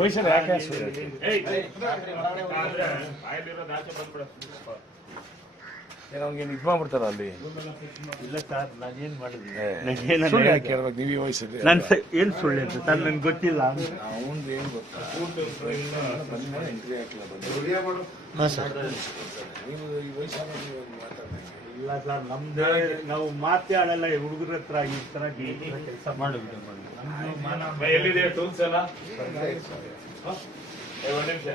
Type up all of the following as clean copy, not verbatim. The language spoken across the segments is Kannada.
ವಯಸ್ಸಲ್ಲಿ ಯಾಕೆ ಅವ್ನಿಗೆ ಇದು ಮಾಡ್ಬಿಡ್ತಾರ ಅಲ್ಲಿ. ಇಲ್ಲ ಸರ್, ನಾನೇನ್ ಮಾಡಿದ್ವಿ ನೀವೇ ವಯಸ್ಸಲ್ಲಿ ನಾನು ಏನ್ ಸುಳ್ಳು ಅಂತ ಸರ್ ನನ್ಗೆ ಗೊತ್ತಿಲ್ಲ. ಅವನದು ಏನು ಗೊತ್ತಾ, ಎಂಟ್ರಿ ಹಾಕಿಲ್ಲ ನೀವು ಈ ವಯಸ್ಸಾಗ ಇಲ್ಲ ಸರ್, ನಮ್ದು ನಾವು ಮಾತಾಡಲ್ಲ ಹುಡುಗರ ಹತ್ರ ಈ ತರ ಕೆಲಸ ಮಾಡಿಬಿಟ್ಟು ಎಲ್ಲಿದೆ ಟೂಲ್ಸ್ ಎಲ್ಲ? ಒಂದು ನಿಮಿಷ.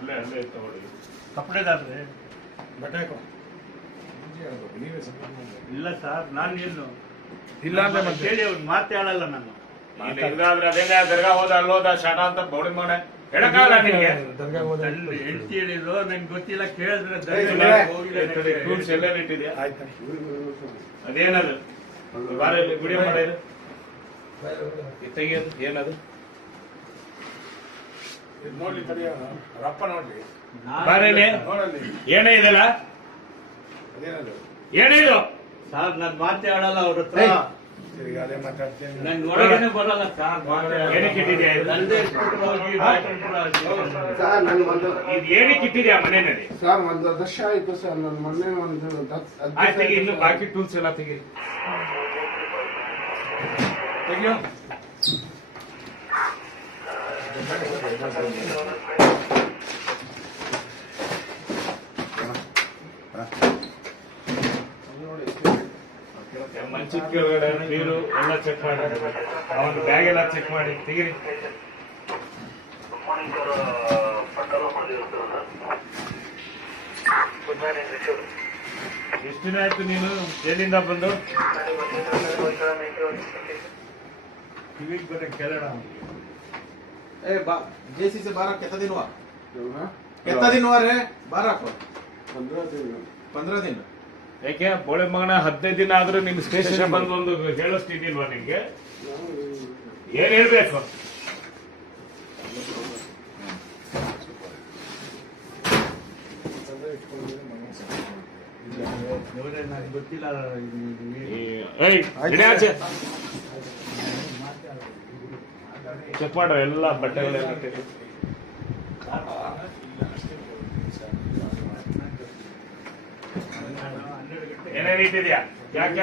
ಅಲ್ಲೇ ತಗೊಳ್ಳಿ. ಕಪಡೆದಾರ್ರೆ ಬಟ್ಟೆ ಹಾಕೋ ನೀವೇ ಸಪೋರ್ಟ್ ಮಾಡಿ. ಇಲ್ಲ ಸರ್, ನಾನು ಏನು ಇಲ್ಲ ಅಂದ್ರೆ ಮತ್ತೆ ಹೇಳಿ ಅವ್ರು ಮಾತಾಡಲ್ಲ. ನಾನು ಇದಾದ್ರೆ ಅದೇನೇ ದರ್ಗಾ ಹೋದ ಅಲ್ಲೋದ ಶಾಟ ಅಂತ ಬೌಳಿ ಮನೆ ಹೇಳಕ್ಕಾಗಲ್ಲ ನಿಮಗೆ. ಹೆಂಡತಿ ಹೇಳಿದ್ರು ನಂಗೆ ಗೊತ್ತಿಲ್ಲ, ಕೇಳಿದ್ರೆ ಟೂಲ್ಸ್ ಎಲ್ಲ ಇಟ್ಟಿದ್ಯಾ? ಆಯ್ತಾ ಅದೇನದು ಬಾರ ವಿಡಿಯೋ ಮಾಡಿದ್ರು ತೆಗಿಯೋದು ಏನದು? ನೋಡ್ಲಿ ತಡಿಯ ರಪ್ಪ ನೋಡ್ಲಿ ಬಾರೇಲಿ ನೋಡಲ್ಲಿ ಏನೇ ಇದೆಲ್ಲ ಅದೇನದು ಏನಿದು? ಸರ್ ನಾನು ಮಾತಾಡಲ್ಲ ಅವ್ರ ಹತ್ರ. ತಿರ್ಗಿ ಅದೇ ಮಾತಾಡ್ತೇನೆ. ನಂಗೆ ಒಳಗೇನೆ ಬರಲ್ಲ ಸರ್. ಏನಕ್ಕೆ ಇಟ್ಟಿದ್ಯಾ ಇದು? ಸರ್ ನನ್ ಒಂದು ಇದು ಏನಕ್ಕೆ ಇಟ್ಟಿದ್ಯಾ ಮನೆಯಲ್ಲಿ? ಸರ್ ಒಂದು ವರ್ಷ ಆಯ್ತು ಸರ್, ನನ್ನ ಮೊನ್ನೆ ಒಂದು ಆಯ್ತು ತೆಗಿ, ಇನ್ನು ಬಾಕಿ ಟೂಲ್ಸ್ ಎಲ್ಲ ತೆಗಿ ತೆಗಿಯೋ. ಮಂಚದ ಕೆಳಗಡೆ ನೀರು ಎಲ್ಲ ಚೆಕ್ ಮಾಡಿ, ಅವನ ಬ್ಯಾಗ್ ಎಲ್ಲ ಚೆಕ್ ಮಾಡಿ ತೆಗಿರಿ. ಎಷ್ಟು ದಿನ ಆಯ್ತು ನೀನು ಜೈಲಿಂದ ಬಂದು? ಕಿವಿಗೆ ಬರ ಕೇಳೋಣ. जेसी से 12 कितना दिन हुआ? कितना दिन हुआ रे? 12 को 15 दिन. ಯಾಕೆ ಬೋಳೆ ಮಗನ 15 ದಿನ ಆದ್ರೂ ನಿಮ್ ಸ್ಟೇಷನ್ ಬಂದು ಒಂದು ಹೇಳೋಷ್ಟಿದ್ದಿಲ್ವಾ ನಿಮ್ಗೆ? ಏನ್ ಹೇಳ್ಬೇಕು? ನಂಗೆ ಗೊತ್ತಿಲ್ಲ. ಚೆಕ್ ಮಾಡ್ರ ಎಲ್ಲ ಬಟ್ಟೆಗಳೆಲ್ಲ ಏನೇನ್ ಇಟ್ಟಿದ್ಯಾ? ಯಾಕೆ